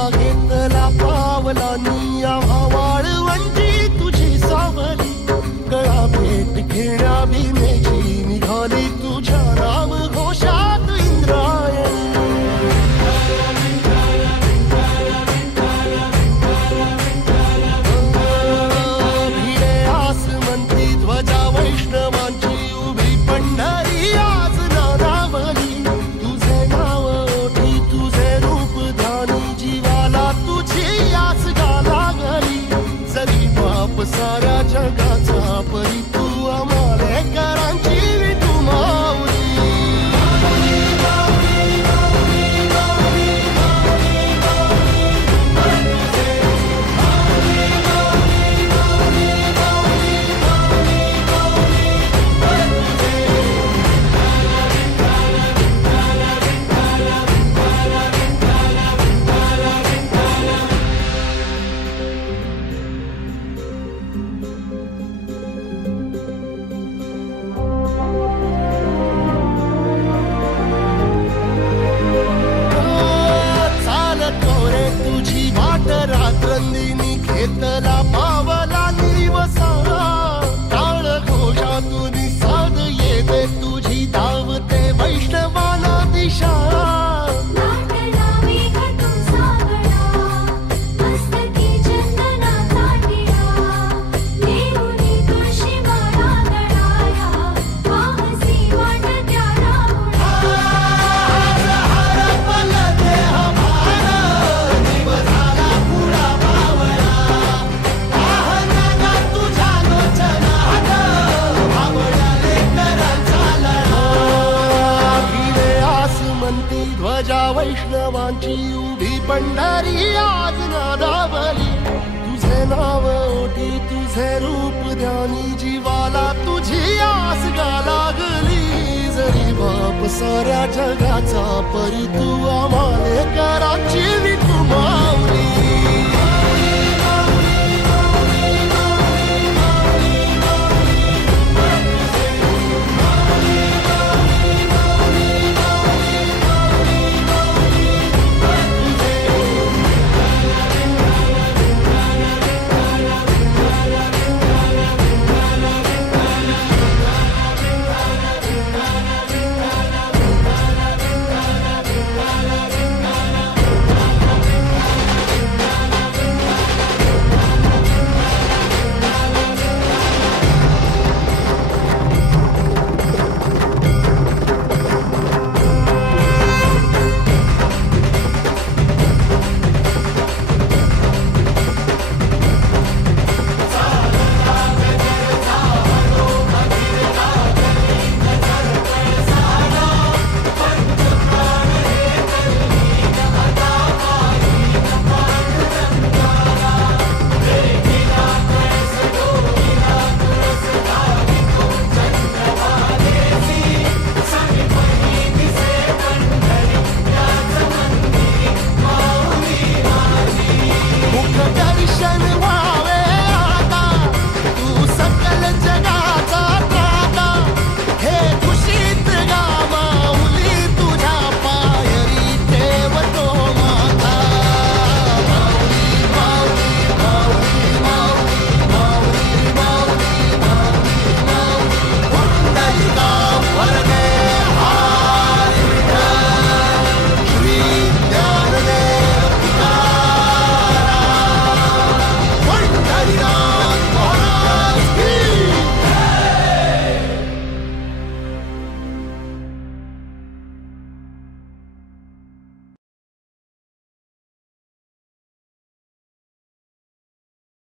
तुझा घेतला पावलांनी आम्हा वाळवंटी तुझी सावली गळा भेट घेण्या भीमेची निघाली तुझ्या नाम घोषात इंद्रायणी भिडे आसमंती ध्वजा वैष्णवांची उभी पंढरी आज नादावली तुझे नाव ओठी तुझे रूप ध्यानी जीवाला तुझी आस गा लागली जरी बाप साऱ्या जगाचा परी तू आमालेकरांची तू माऊली रात्रंदिनी घेतला पावला निवसा टाळ घोषातून साध येते तुझी धावते वैष्णवाला दिशा ध्वजा वैष्णवांची उभी पंढरी आज नादावली तुझे नाव ओठी तुझे रूप ध्यानी जीवाला तुझी आस गा लागली जरी बाप साऱ्या जगाचा परी तू